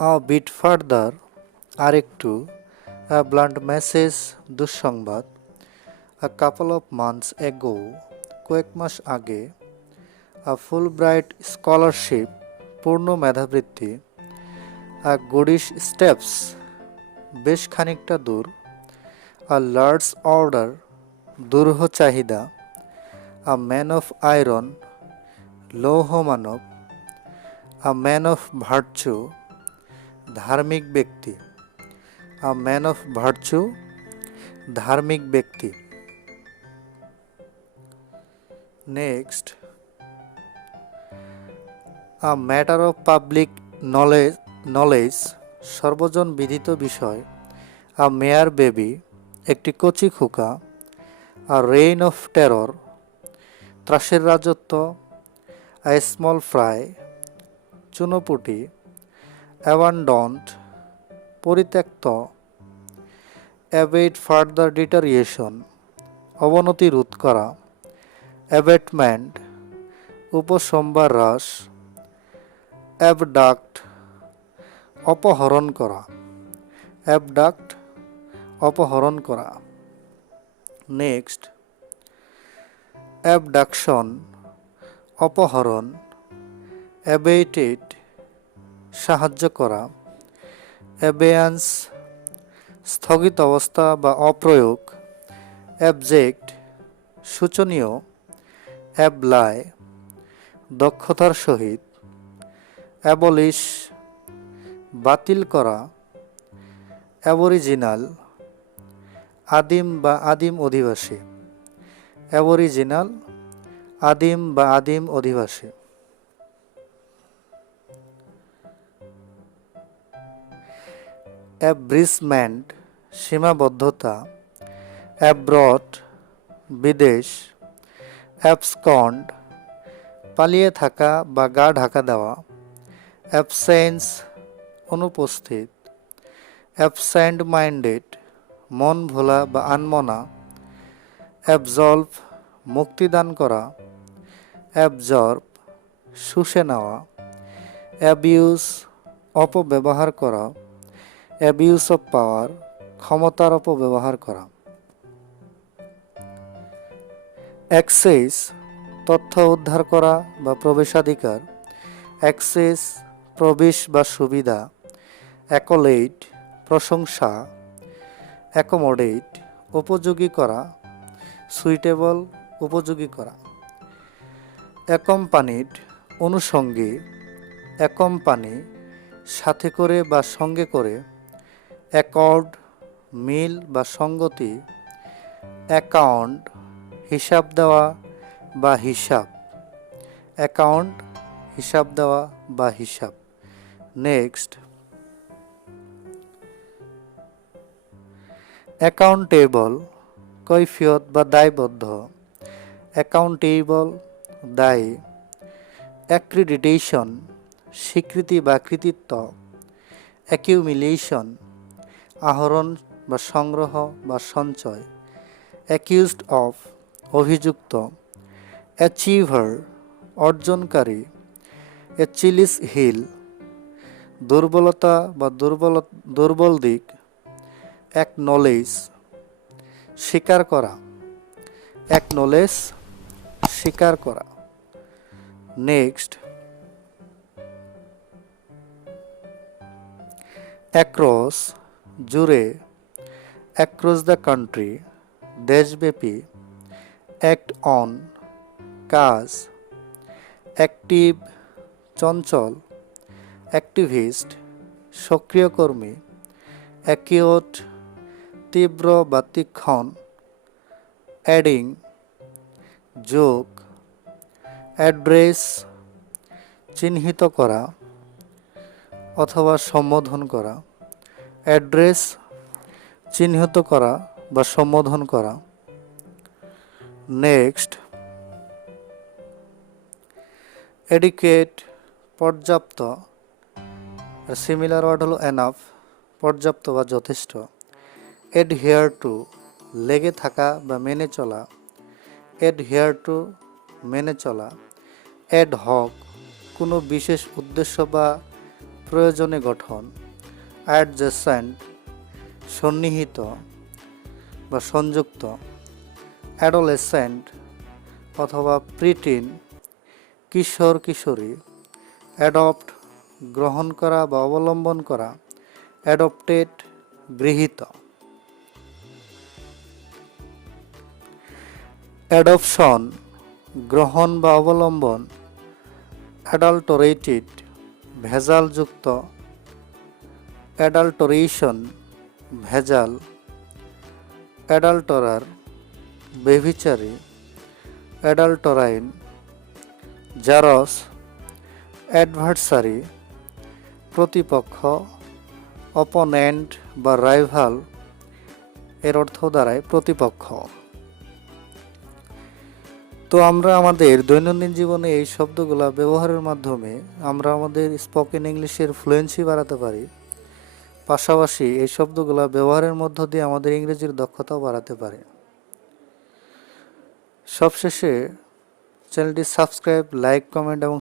A bit further, আরেকটু, a blunt message, দুঃসংবাদ, a couple of months ago, কয়েক মাস আগে, a Fulbright scholarship, পূর্ণ মেধাবৃত্তি, a goodish steps, বেশ খানিকটা দূর, a large order, দুরূহ চাহিদা, a man of iron, লৌহ মানব, a man of virtue, ধার্মিক ব্যক্তি, a man of virtue, ধার্মিক ব্যক্তি। Next, a matter of public knowledge, সর্বজন বিদিত বিষয়, a mere baby, একটি কচি খোকা, a reign of terror, ত্রাসের রাজত্ব, a small fry, চুনোপুটি, abandoned, পরিত্যক্ত, await further deterioration, অবনতি রোধ করা, abatement, উপশম বা হ্রাস, abduct, অপহরণ করা, abduct, অপহরণ করা। নেক্সট, abduction, অপহরণ, abated, সাহায্য করা, abeyance, স্থগিত অবস্থা বা অপ্রয়োগ, abject, শোচনীয়, apply, দক্ষতার সহিত, abolish, বাতিল করা, aboriginal, আদিম বা আদিম অধিবাসী, aboriginal, আদিম বা আদিম অধিবাসী। abridgment, সীমাবদ্ধতা, abroad, বিদেশ, abscond, পালিয়ে থাকা বা গা ঢাকা দেওয়া, absence, অনুপস্থিত, absent minded, মন ভোলা বা আনমনা, absolve, মুক্তিদান করা, absorb, শুষে নেওয়া, abuse, অপব্যবহার করা, abuse of power, ক্ষমতার অপব্যবহার করা। access, তথ্য উদ্ধার করা বা প্রবেশাধিকার, access, প্রবেশ বা সুবিধা, accolade, প্রশংসা, accommodate, উপযোগী করা, suitable, উপযোগী করা। accompanied, অনুষঙ্গী, accompany, সাথে করে বা সঙ্গে করে, accord, মিল বা সঙ্গতি, account, হিসাব দেওয়া বা হিসাব, অ্যাকাউন্ট, হিসাব দেওয়া বা হিসাব। নেক্সট, অ্যাকাউন্টেবল, কৈফিয়ত বা দায়বদ্ধ, অ্যাকাউন্টেবল, দায়ী, অ্যাক্রিডিটেশন, স্বীকৃতি বা কৃতিত্ব, অ্যাকিউমিলেশন, আহরণ বা সংগ্রহ বা সঞ্চয়, অ্যাকিউজড অফ, অভিযুক্ত, অ্যাচিভার, অর্জনকারী, অ্যাচিলিস হিল, দুর্বলতা বা দুর্বল দিক, অ্যাকনলেজ, স্বীকার করা, অ্যাকনলেজ, স্বীকার করা। নেক্সট, অ্যাক্রস, জুড়ে, অ্যাক্রস দ্য কান্ট্রি, দেশব্যাপী, অ্যাক্ট অন, কাজ, অ্যাক্টিভ, চঞ্চল, অ্যাক্টিভিস্ট, সক্রিয় কর্মী, অ্যাকিউট, তীব্র বা তীক্ষ্ণ, অ্যাডিং, যোগ, অ্যাড্রেস, চিহ্নিত করা অথবা সম্বোধন করা, অ্যাড্রেস, চিহ্নিত করা বা সম্বোধন করা। নেক্সট, এডিকেট, পর্যাপ্ত, সিমিলার ওয়ার্ড হলো এনাফ, পর্যাপ্ত বা যথেষ্ট। অ্যাডহিয়ার টু, লেগে থাকা বা মেনে চলা, অ্যাডহিয়ার টু, মেনে চলা। অ্যাড হক, কোনো বিশেষ উদ্দেশ্য বা প্রয়োজনে গঠন, অ্যাডজেসেন্ট সন্নিহিত বা সংযুক্ত, অ্যাডোলেসেন্ট অথবা প্রিটিন কিশোর কিশোরী, অ্যাডপ্ট গ্রহণ করা বা অবলম্বন করা, অ্যাডপ্টেড গৃহীত। অ্যাডপশন গ্রহণ বা অবলম্বন, অ্যাডাল্টারেটেড ভেজালযুক্ত, অ্যাডাল্টারেশন ভেজাল, অ্যাডাল্টারার বেভিচারী, অ্যাডাল্টারাইন জারস, অ্যাডভার্সারি প্রতিপক্ষ, অপোনেন্ট বা রাইভাল এর অর্থ দাঁড়ায় প্রতিপক্ষ। তো আমরা আমাদের দৈনন্দিন জীবনে এই শব্দগুলো ব্যবহারের মাধ্যমে আমরা আমাদের স্পোকেন ইংলিশের ফ্লুয়েন্সি বাড়াতে পারি, পাশাপাশি এই শব্দগুলো ব্যবহারের মধ্য দিয়ে আমাদের ইংরেজির দক্ষতাও বাড়াতে পারে। সবশেষে চ্যানেলটি সাবস্ক্রাইব, লাইক, কমেন্ট এবং